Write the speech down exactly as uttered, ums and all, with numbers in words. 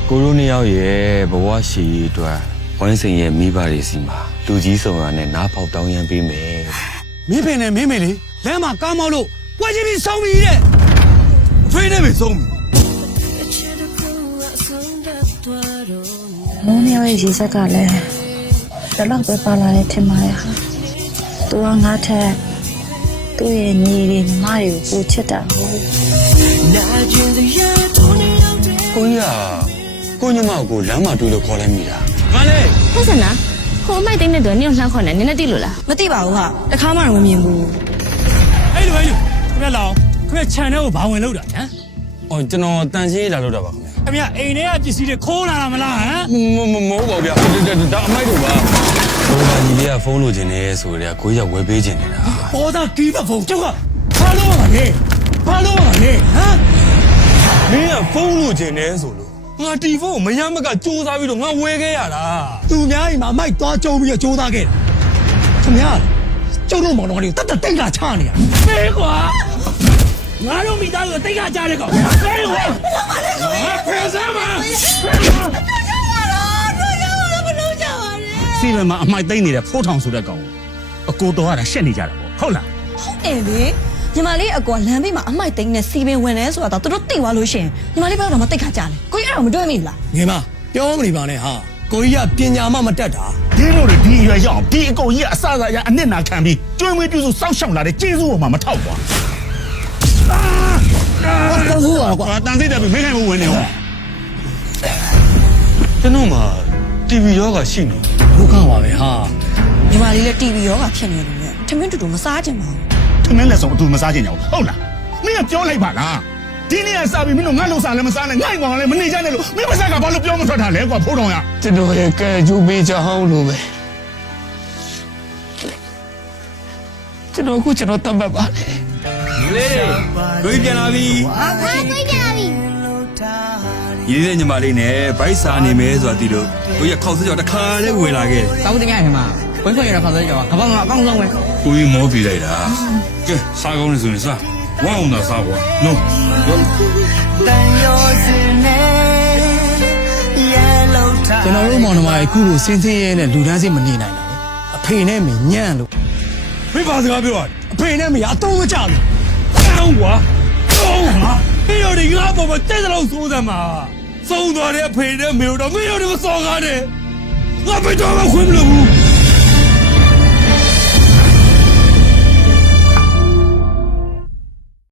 ကိုရိုနီယောက်ရဲ့ဘဝရှိရေးအတွက်ဝိုင်းစိန်ရဲ့မိဘတွေစီမှာလူကြီးဆောင်ရနဲ့နားပေါက်တောင်းရမ်းပေးမယ်မင်းပင်နဲ့မင်းမေလေးလမ်းမှာကားမောက်လို့ပွဲချင်းပြီးဆုံးပြီတဲ့ထွေးနေပြီဆုံးပြီမိုးမြောက်ရဲ့ရေစက်ကလည်းတလောက်ပဲပါလာတဲ့ထင်ပါရဲ့ဟာသူကငါထက်သူ့ရဲ့ညီတွေညီမတွေကိုပူချစ်တာဟုတ်ကိုကြီးကကိုညမကိုလမ်းမှာတွေ့လို့ခေါ်လိုက်မိတာငါလေဟုတ်စနာဟိုအမိုက်သိတဲ့တော့နင်းလှမ်းခေါ်နေနင်းနဲ့တိလို့လားမသိပါဘူးဟာတခါမှတော့မမြင်ဘူးအဲ့လိုအဲ့လိုခင်ဗျလောင်ခင်ဗျခြံထဲကိုဘာဝင်လို့တာဟမ်အော်ကျွန်တော်တန်ရှင်းလာလို့တာပါခင်ဗျခင်ဗျအိမ်ထဲကပစ္စည်းတွေခိုးလာတာမလားဟမ်မမမဟုတ်ပါဗျာဒါအမိုက်တို့ပါဘိုးဘာကြီးလေးကဖုန်းလိုချင်နေဆိုတဲ့ကိုကြီးကဝယ်ပေးချင်နေတာပေါ်သားတီးတဲ့ဖုန်းကျောက်ကဘာလို့ပါလဲဘာလို့ပါလဲဟမ်မင်းကဖုန်းလိုချင်နေဆိုလို့ငါတီဖုန်းမရမကစူးစမ်းပြီးတော့ငါဝယ်ခဲ့ရတာသူများအိမ်မှာမိုက်သွားကြုံပြီးတော့စူးစမ်းခဲ့တာခင်ဗျာကျုပ်တို့မောင်တော်ကတတ်တတ်တိတ်ကချနေရဖေးကွာငါတို့မိသားစုတိတ်ကချတဲ့ကောင်ဖေးကွာဖေးစမ်းပါစီမံမှာအမိုက်သိမ့်နေတဲ့ဖိုးထောင်ဆိုတဲ့ကောင်အကိုတော်ကရှက်နေကြတာပေါ့ဟုတ်လားဟုတ်တယ်လေညီမလေးအကွာလမ်းဘေးမှာအမိုက်သိမ်းနဲ့စီပင်ဝင်နေဆိုတာတော့သူတို့သိသွားလို့ရှိရင်ညီမလေးဘယ်တော့မှတိတ်ခါကြတယ်ကိုကြီးအဲ့တော့မတွေ့မိဘူးလားငယ်မပြောမနေပါနဲ့ဟာကိုကြီးကပညာမှမတတ်တာဒီလိုတွေဒီအရွယ်ရောက်ဒီအကုန်ကြီးကအစအစရအနစ်နာခံပြီးကျွေးမွေးပြုစုစောက်ရှောက်လာတဲ့ကျေးဇူးပေါ်မှာမထောက်ကွာတန်ဆိုးပါကွာတန်စိတ်တယ်မင်းခိုင်မဝင်နေဟောကျွန်တော်မှတီဗီရောကရှိနေဒုက္ခပါပဲဟာညီမလေးလည်း တီဗီ ရောကဖြစ်နေတယ်လေထမင်းတူတူမစားကြပါဘူးထမင်းလက်စုံအတူမစားကြင်ကြဘူးဟုတ်လားမင်းကပြောလိုက်ပါလားဒီနေ့ကစားပြီးမင်းတို့ငါ့လုံစားလည်းမစားနဲ့ငါ့ကောင်လည်းမနေကြနဲ့လို့မင်းမစားကဘာလို့ပြောမထွက်တာလဲကွာဖိုးတော်ရကျွန်တော်ရဲ့ကဲကျူပေးချောင်းလို့ပဲကျွန်တော်ကကျွန်တော်တတ်မှတ်ပါလေကိုကြီးပြန်လာပြီဟာကိုကြီးပြန်လာပြီရေးတဲ့ညီမလေးနဲ့ဗိုက်စာနေမယ်ဆိုတာဒီလိုကိုကြီးခေါက်စကြောတခါလေးဝင်လာခဲ့တောင်းတရဟင်မှာဝင်းခွင့်ရခေါက်စကြောကဘာမှအကောင်းဆုံးပဲကိုကြီးမောပြလိုက်တာကဲစားကောင်းနေဆိုရင်စားဝမ်းအောင်သာစားပါနော်ကျွန်တော်တို့မောင်နှမရဲ့ခုလိုစင်းစင်းရဲနဲ့လူတန်းစင်းမနေနိုင်တာလေအဖေနဲ့မညံ့လို့ဖိပါစကားပြောရတယ်အဖေနဲ့မရအတုံးမကြလို့ကောင်းကွာကောင်းဟာဒီလိုဒီငါပေါ်မှာတဲ့တဲ့လို့စိုးစမ်းမှာသုံးသွားတဲ့အဖေနဲ့မေတို့တော့မေတို့မစော်ကားနဲ့ငါဘယ်တော့မှခွင့်မလို့ဘူး